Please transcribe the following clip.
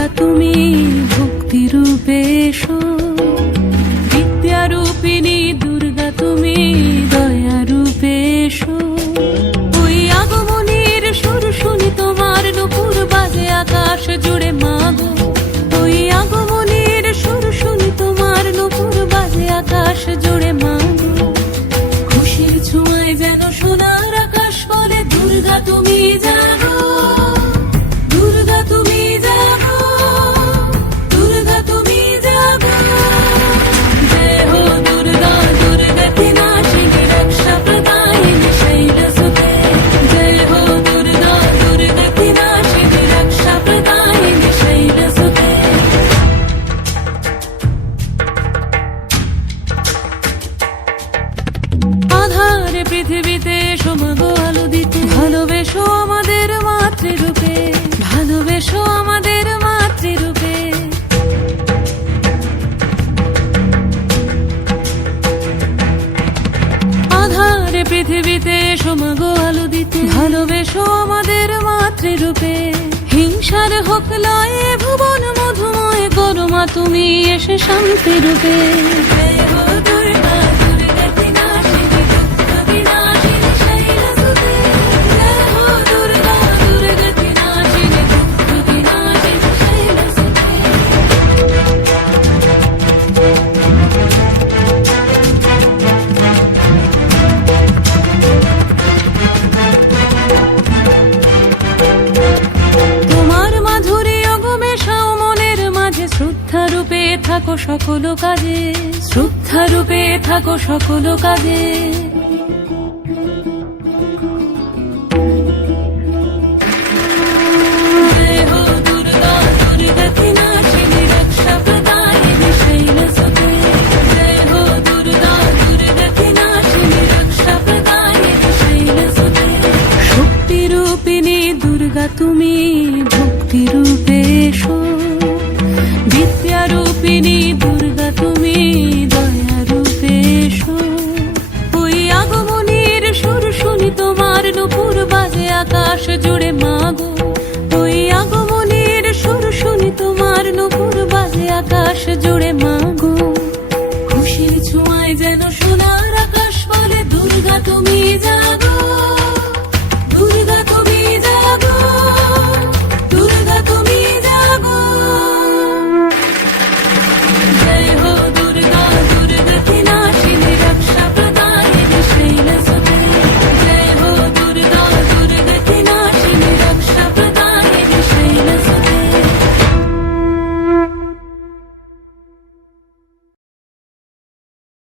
দুর্গা তুমি ভক্তি রূপে এসো, বিদ্যা রূপিণী দুর্গা তুমি দয়া রূপে এসো। ওই আগমনের সুর শুনি তোমার নুপুর বাজে আকাশ জুড়ে মাগো, ওই আগমনের সুর শুনি তোমার নুপুর বাজে আকাশ জুড়ে মাগো। খুশির ছোঁয়ায় যেন সোনার আকাশ বলে দুর্গা তুমি জাগো, দুর্গা তুমি জাগো, দুর্গা তুমি জাগো। জয় হো দুর্গা দুর্গতি নাশিনী রক্ষা প্রদায়িনী শৈলসুতে, জয় হো দুর্গা দুর্গতি নাশিনী রক্ষা প্রদায়িনী শৈলসুতে। আধারে পৃথিবীতে এসো মাগো আলো দিতে, ভালোবেসো আমাদের মাতৃরূপে, ভালোবেসো আমাদের মাতৃরূপে। আধারে পৃথিবীতে এসো মাগো আলো দিতে, ভালোবেসো আমাদের মাতৃরূপে। হিংসার হোক লয়ে ভুবন মধুময় করো মা তুমি এসে শান্তি রূপে। জয় হো দুর্গা দুর্গতি নাশিনী দুঃখ বিনাশিনী শৈলসুতে, জয় হো দুর্গা দুর্গতি নাশিনী দুঃখ বিনাশিনী শৈলসুতে। তোমার মাধুরী অগমেশাও মনের মাঝে, শ্রদ্ধা রূপে থাকো সকল কাজে, শ্রদ্ধা রূপে থাকো সকল কাজে। জয় হো দুর্গা দুর্গতি নাশিনী রক্ষা প্রদায়িনী শৈলসুতে, জয় হো দুর্গা দুর্গতি নাশিনী রক্ষা প্রদায়িনী শৈলসুতে। শক্তি রূপিণী দুর্গা তুমি ভক্তি রূপে এসো, বিদ্যা রূপিণী দুর্গা তুমি দয়া রূপে এসো। ওই আগমনের সুর শুনি তোমার নুপুর বাজে আকাশ জুড়ে মাগো, ওই আগমনের সুর শুনি তোমার নুপুর বাজে আকাশ জুড়ে